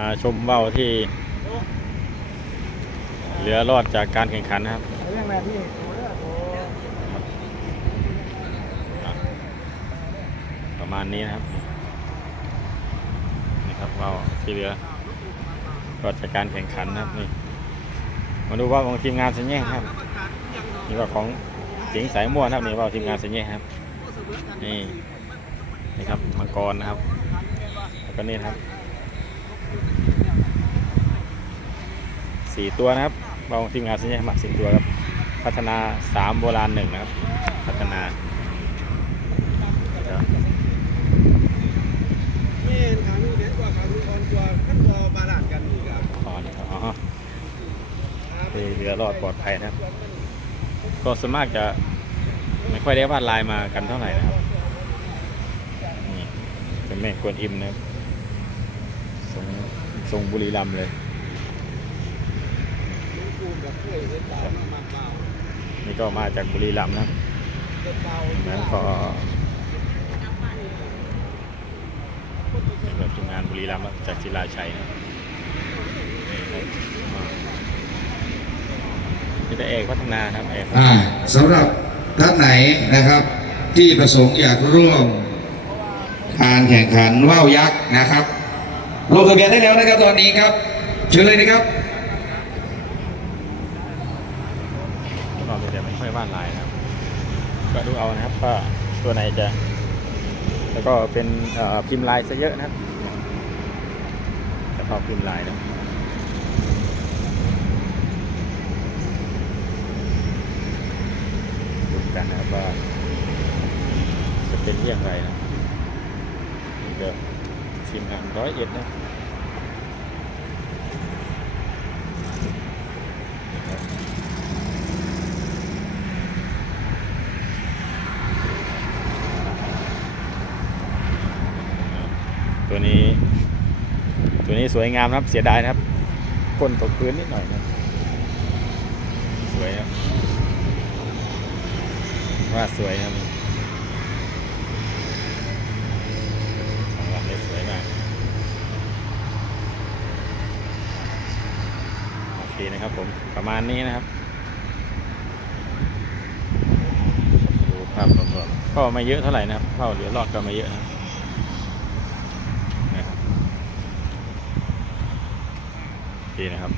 มาชมว่าวที่เหลือรอดจากการแข่งขันนะครับประมาณนี้นะครับนี่ครับว่าวที่เหลือรอดจากการแข่งขันนะครับนี่มาดูว่าวของทีมงานสัญญาครับนี่ว่าของเจ๋งสายม่วนะครับนี่ว่าทีมงานสัญญาครับนี่นี่ครับมังกรนะครับแล้วก็นี่นะครับ สี่ตัวนะครับว่าวของทีมงานสัญญาหมักสี่ตัวครับ พัฒนาสามโบราณหนึ่งนะครับ พัฒนาเด้อคอนอ๋อเรือรอดปลอดภัยนะครับ ก็ส่วนมากจะไม่ค่อยได้วาดลายมากันเท่าไหร่นะครับ นี่เป็นแม่กวนอิมนะครับ ทรงทรงบุรีรัมเลยนี่ก็มาจากบุรีรัมนะนั้นก็เป็นแบบทีมงานบุรีรัมจากศิลาชัยนะครับนี่ครับอ่านี่แต่เอกพัฒนาครับเอกอ่าสำหรับท่านไหนนะครับ ที่ประสงค์อยากร่วมการแข่งขันว่าวยักษ์นะครับ ลงทะเบียนได้แล้วนะครับตอนนี้ครับเชิญเลยนะครับเราจะไม่ค่อยว่าดลายนะครับ ก็ดูเอานะครับว่าตัวไหนจะ แล้วก็เป็นพิมพ์ลายซะเยอะนะครับแต่พอพิมพ์ลายนะดูกันนะครับว่าจะเป็นเรื่องไรนะนี่ก็ ทีมงานร้อยเอ็ดนะตัวนี้ ตัวนี้สวยงามนะครับเสียดายนะครับก้นตกพื้นนิดหน่อยนะสวยครับว่าสวยครับของหลังได้สวยมากโอเค นะครับผมประมาณนี้นะครับดูภาพรวมๆก็ไม่เยอะเท่าไหร่นะครับเข้าเหลือรอดก็ไม่เยอะนะครับนะครับโอเคนะครับ